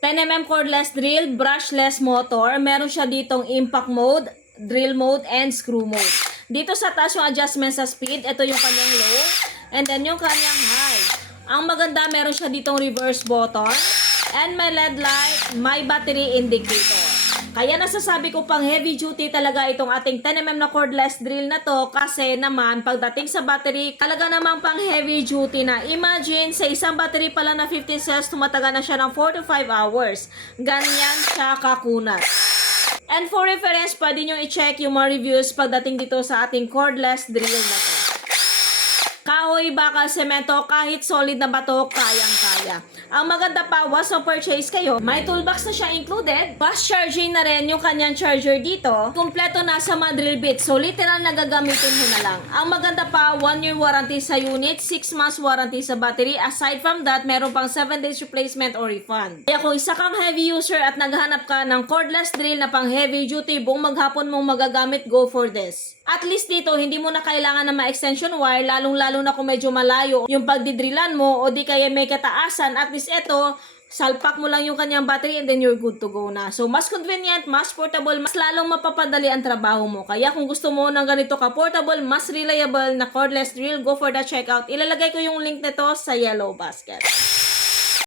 10mm cordless drill, brushless motor. Meron siya ditong impact mode, drill mode, and screw mode. Dito sa taas yung adjustment sa speed. Ito yung kanyang low. And then yung kanyang high. Ang maganda, meron siya ditong reverse button. And may LED light, may battery indicator. Kaya nasasabi ko pang heavy duty talaga itong ating 10mm na cordless drill na to kasi naman pagdating sa battery talaga namang pang heavy duty na. Imagine sa isang battery pala na 15 cells tumatagal na siya ng 4 to 5 hours. Ganyan siya kakunat. And for reference, pwede nyo i-check yung mga reviews pagdating dito sa ating cordless drill na to. Kahoy, bakal, semento, kahit solid na bato, kayang-kaya. Ang maganda pa, once na purchase kayo, may toolbox na siya included. Fast charging na rin yung kanyang charger dito. Kumpleto na sa mga drill bit. So, literal na gagamitin mo na lang. Ang maganda pa, 1 year warranty sa unit, 6 months warranty sa battery. Aside from that, meron pang 7 days replacement or refund. Kaya kung isa kang heavy user at naghanap ka ng cordless drill na pang heavy duty, buong maghapon mong magagamit, go for this. At least dito, hindi mo na kailangan na ma-extension wire, lalong-lalo na kung medyo malayo yung pagdidrillan mo o di kaya may kataasan. At least ito, salpak mo lang yung kanyang battery and then you're good to go na. So, mas convenient, mas portable, mas lalong mapapadali ang trabaho mo. Kaya kung gusto mo ng ganito ka-portable, mas reliable na cordless drill, go for the checkout. Ilalagay ko yung link nito sa yellow basket.